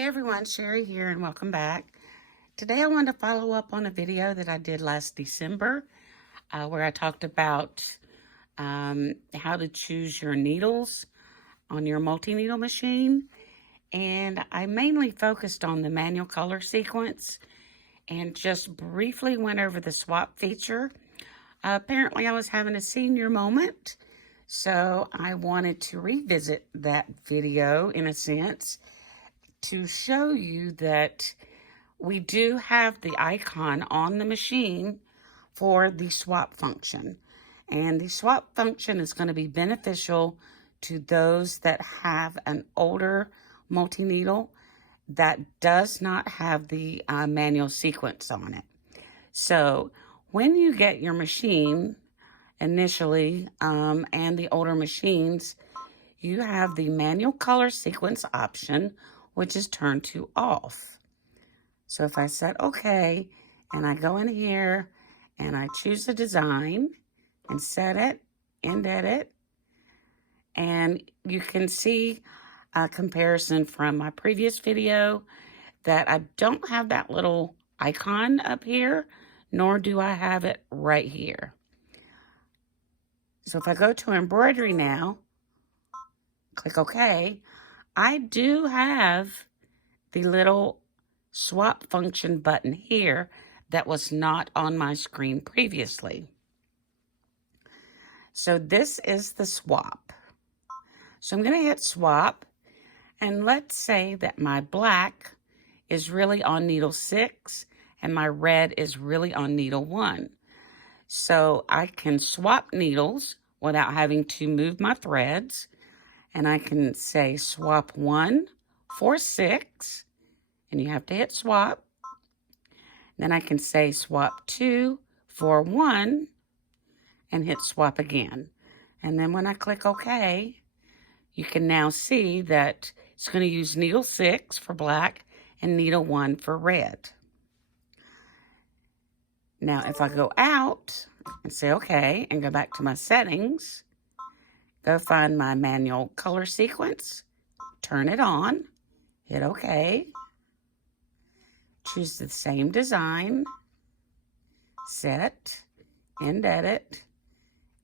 Hey everyone, Sherry here and welcome back. Today I want to follow up on a video that I did last December where I talked about how to choose your needles on your multi-needle machine. And I mainly focused on the manual color sequence and just briefly went over the swap feature. Apparently I was having a senior moment, so I wanted to revisit that video in a sense to show you that we do have the icon on the machine for the swap function. And the swap function is going to be beneficial to those that have an older multi-needle that does not have the manual sequence on it. So when you get your machine initially and the older machines, you have the manual color sequence option, which is turned to off. So if I set OK and I go in here and I choose the design and set it, end edit, and you can see a comparison from my previous video that I don't have that little icon up here, nor do I have it right here. So if I go to embroidery now, click OK, I do have the little swap function button here that was not on my screen previously. So this is the swap. So I'm going to hit swap, and let's say that my black is really on needle 6 and my red is really on needle 1. So I can swap needles without having to move my threads. And I can say swap 1 for 6, and you have to hit swap. Then I can say swap 2 for 1 and hit swap again. And then when I click OK, you can now see that it's going to use needle 6 for black and needle 1 for red. Now if I go out and say OK and go back to my settings, go find my manual color sequence, turn it on, hit OK, choose the same design, set, end edit,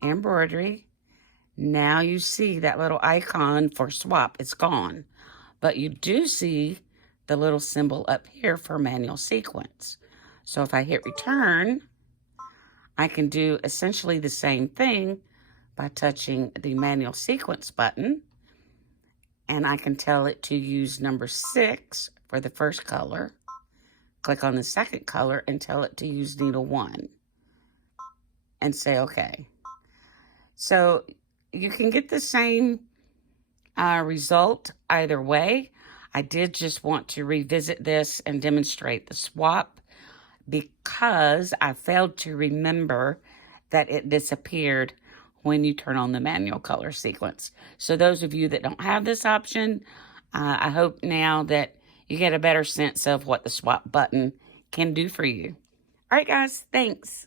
embroidery. Now you see that little icon for swap, it's gone. But you do see the little symbol up here for manual sequence. So if I hit return, I can do essentially the same thing by touching the manual sequence button, and I can tell it to use number 6 for the first color, click on the second color and tell it to use needle 1 and say OK. So you can get the same result either way. I did just want to revisit this and demonstrate the swap because I failed to remember that it disappeared when you turn on the manual color sequence. So those of you that don't have this option, I hope now that you get a better sense of what the swap button can do for you. All right, guys, thanks.